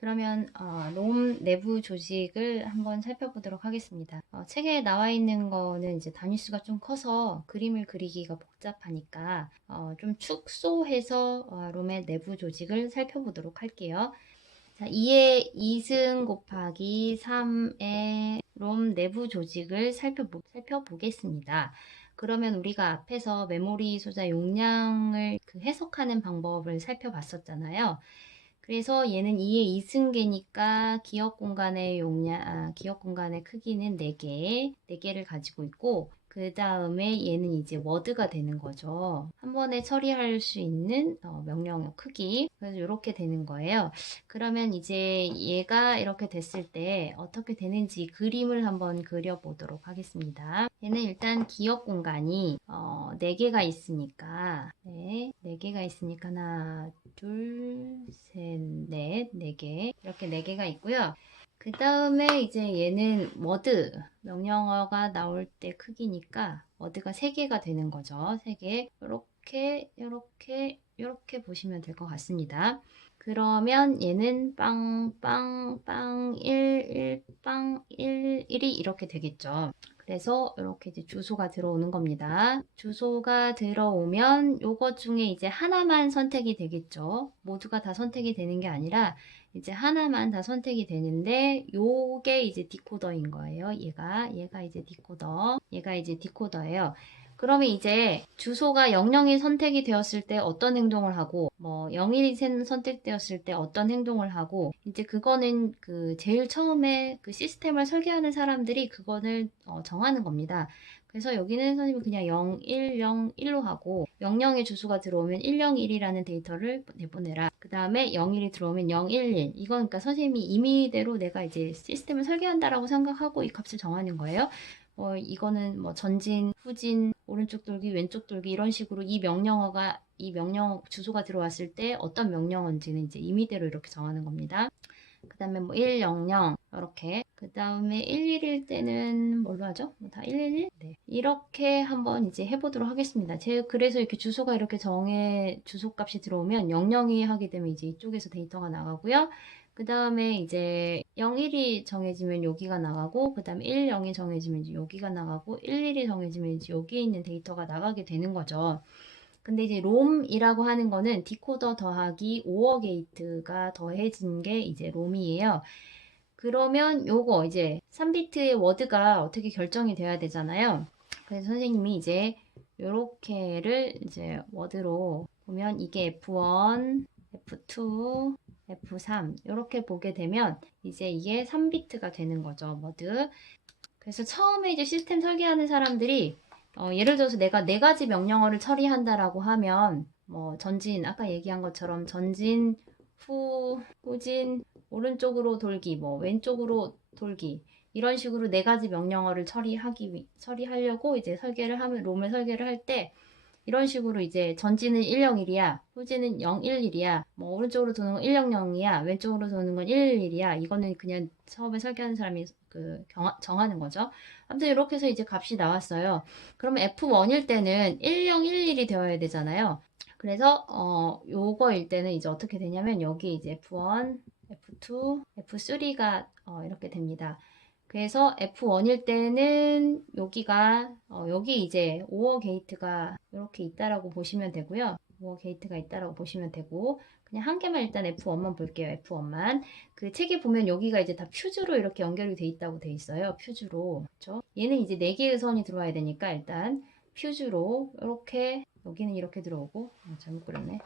그러면 롬 내부 조직을 한번 살펴보도록 하겠습니다. 책에 나와 있는 거는 이제 단위수가 좀 커서 그림을 그리기가 복잡하니까 좀 축소해서 롬의 내부 조직을 살펴보도록 할게요. 자, 2의 2승 곱하기 3의 롬 내부 조직을 살펴보겠습니다. 그러면 우리가 앞에서 메모리 소자 용량을 해석하는 방법을 살펴봤었잖아요. 그래서 얘는 2의 2승계니까 기억 공간의 기억 공간의 크기는 4개, 4개를 가지고 있고, 그 다음에 얘는 이제 워드가 되는 거죠. 한 번에 처리할 수 있는 명령어 크기. 그래서 이렇게 되는 거예요. 그러면 이제 얘가 이렇게 됐을 때 어떻게 되는지 그림을 한번 그려보도록 하겠습니다. 얘는 일단 기억 공간이 4개가 있으니까, 네, 4개가 있으니까 하나, 둘, 셋, 넷, 4개. 이렇게 4개가 있고요. 그 다음에 이제 얘는 워드, 명령어가 나올 때 크기니까 워드가 3개가 되는 거죠. 3개. 이렇게 보시면 될 것 같습니다. 그러면 얘는 빵, 빵, 빵, 1, 1, 빵, 1, 1이 이렇게 되겠죠. 그래서 이렇게 이제 주소가 들어오는 겁니다. 주소가 들어오면 요것 중에 이제 하나만 선택이 되겠죠. 모두가 다 선택이 되는 게 아니라 이제 하나만 다 선택이 되는데 요게 이제 디코더인 거예요. 얘가 이제 디코더예요. 그러면 이제 주소가 00이 선택이 되었을 때 어떤 행동을 하고 뭐 01이 선택되었을 때 어떤 행동을 하고 이제 그거는 그 제일 처음에 그 시스템을 설계하는 사람들이 그거를 정하는 겁니다. 그래서 여기는 선생님이 그냥 0101로 하고 00의 주소가 들어오면 101이라는 데이터를 내보내라. 그 다음에 01이 들어오면 011. 이건 그러니까 선생님이 임의대로 내가 이제 시스템을 설계한다라고 생각하고 이 값을 정하는 거예요. 이거는 뭐 전진, 후진, 오른쪽 돌기, 왼쪽 돌기 이런 식으로 이 명령 주소가 들어왔을 때 어떤 명령어인지는 이제 임의대로 이렇게 정하는 겁니다. 그 다음에 뭐 100, 이렇게. 그 다음에 111일 때는 뭘로 하죠? 다 111? 네. 이렇게 한번 이제 해보도록 하겠습니다. 그래서 이렇게 주소가 이렇게 주소 값이 들어오면 00이 하게 되면 이제 이쪽에서 데이터가 나가고요. 그 다음에 이제 01이 정해지면 여기가 나가고, 그 다음에 10이 정해지면 이제 여기가 나가고, 11이 정해지면 이제 여기에 있는 데이터가 나가게 되는 거죠. 근데 이제 롬이라고 하는 거는 디코더 더하기 오어 게이트가 더해진 게 이제 롬이에요. 그러면 요거 이제 3비트의 워드가 어떻게 결정이 돼야 되잖아요. 그래서 선생님이 이제 요렇게를 이제 워드로 보면 이게 F1, F2, F3 이렇게 보게 되면 이제 이게 3비트가 되는 거죠, 워드. 그래서 처음에 이제 시스템 설계하는 사람들이 예를 들어서 내가 4가지 명령어를 처리한다라고 하면 뭐 전진, 아까 얘기한 것처럼 전진, 후진, 오른쪽으로 돌기, 뭐 왼쪽으로 돌기 이런 식으로 4가지 명령어를 처리하려고 이제 롬을 설계를 할 때 이런 식으로 이제 전진은 101이야, 후진은 011이야, 뭐 오른쪽으로 도는 건 100이야, 왼쪽으로 도는 건 111이야. 이거는 그냥 처음에 설계하는 사람이 정하는 거죠. 아무튼 이렇게 해서 이제 값이 나왔어요. 그러면 F1일 때는 1011이 되어야 되잖아요. 그래서 요거일 때는 이제 어떻게 되냐면 여기 이제 F1, F2, F3가 이렇게 됩니다. 그래서 F1일 때는 여기 이제 오어 게이트가 이렇게 있다라고 보시면 되고요. 오어 게이트가 있다라고 보시면 되고, 그냥 한 개만 일단 F1만 볼게요. F1만. 그 책에 보면 여기가 이제 다 퓨즈로 이렇게 연결이 돼 있다고 돼 있어요. 퓨즈로. 그렇죠? 얘는 이제 4개의 선이 들어와야 되니까 일단 퓨즈로 이렇게, 여기는 이렇게 들어오고, 잘못 그렸네.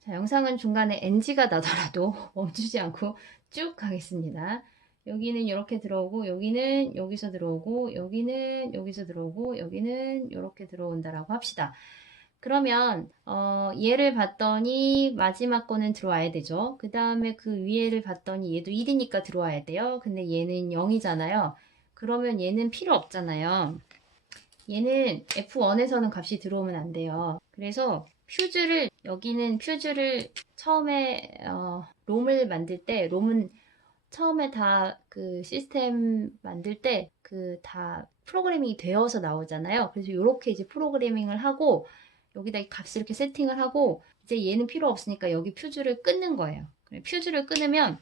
자, 영상은 중간에 NG가 나더라도 멈추지 않고 쭉 가겠습니다. 여기는 이렇게 들어오고, 여기는 여기서 들어오고, 여기는 여기서 들어오고, 여기는 이렇게 들어온다라고 합시다. 그러면 얘를 봤더니 마지막 거는 들어와야 되죠. 그 다음에 그 위에를 봤더니 얘도 1이니까 들어와야 돼요. 근데 얘는 0이잖아요. 그러면 얘는 필요 없잖아요. 얘는 F1에서는 값이 들어오면 안 돼요. 그래서 여기는 퓨즈를 처음에 롬을 만들 때, 롬은 처음에 다 그 시스템 만들 때 그 다 프로그래밍이 되어서 나오잖아요. 그래서 이렇게 이제 프로그래밍을 하고 여기다 이 값을 이렇게 세팅을 하고 이제 얘는 필요 없으니까 여기 퓨즈를 끊는 거예요. 퓨즈를 끊으면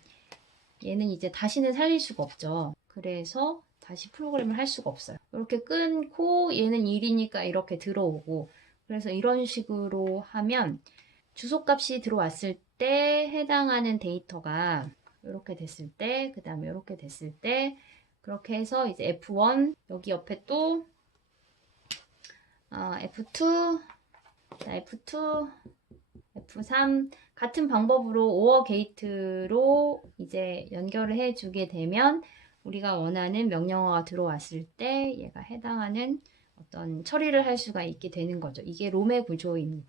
얘는 이제 다시는 살릴 수가 없죠. 그래서 다시 프로그램을 할 수가 없어요. 이렇게 끊고 얘는 1이니까 이렇게 들어오고, 그래서 이런 식으로 하면 주소값이 들어왔을 때 해당하는 데이터가 이렇게 됐을 때, 그 다음에 이렇게 됐을 때, 그렇게 해서 이제 F1 여기 옆에 또 F2, F2, F3 같은 방법으로 오어 게이트로 이제 연결을 해주게 되면 우리가 원하는 명령어가 들어왔을 때 얘가 해당하는 어떤 처리를 할 수가 있게 되는 거죠. 이게 롬의 구조입니다.